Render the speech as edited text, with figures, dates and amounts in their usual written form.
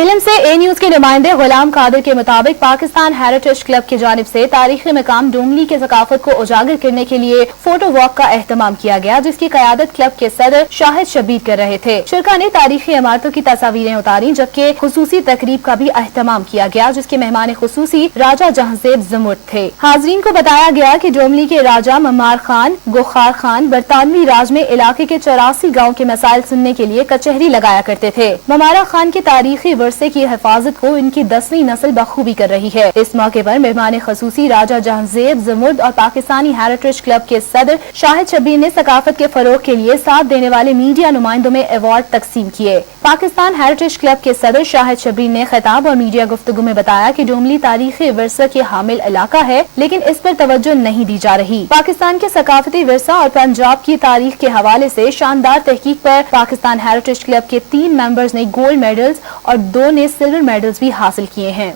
علم سے a news کے نمائندے غلام قادر کے مطابق پاکستان ہیریٹیج کلب کی جانب سے تاریخی مقام ڈوملی کے ثقافت کو اجاگر کرنے کے لیے فوٹو واک کا اہتمام کیا گیا، جس کی قیادت کلب کے صدر شاہد شبیر کر رہے تھے۔ شرکا نے تاریخی عمارتوں کی تصاویریں اتاری، جبکہ خصوصی تقریب کا بھی اہتمام کیا گیا، جس کے مہمان خصوصی راجہ جہانزیب زمرد تھے۔ حاضرین کو بتایا گیا کہ ڈوملی کے راجہ ممار خان گوخار خان برطانوی راج میں علاقے کے 84 گاؤں کے مسائل سننے کے لیے کچہری لگایا کرتے تھے۔ ممارا خان کے تاریخی ورثے کی حفاظت کو ان کی 10ویں نسل بخوبی کر رہی ہے۔ اس موقع پر مہمان خصوصی راجہ جہانزیب زمرد اور پاکستانی ہیریٹیج کلب کے صدر شاہد شبیر نے ثقافت کے فروغ کے لیے ساتھ دینے والے میڈیا نمائندوں میں ایوارڈ تقسیم کیے۔ پاکستان ہیریٹیج کلب کے صدر شاہد شبیر نے خطاب اور میڈیا گفتگو میں بتایا کہ ڈوملی تاریخی ورثے کے حامل علاقہ ہے، لیکن اس پر توجہ نہیں دی جا رہی۔ پاکستان کے ثقافتی ورثہ اور پنجاب کی تاریخ کے حوالے سے شاندار تحقیق پر پاکستان ہیریٹیج کلب کے 3 ممبرز نے گولڈ میڈلز اور 2 نے سلور میڈلز بھی حاصل کیے ہیں۔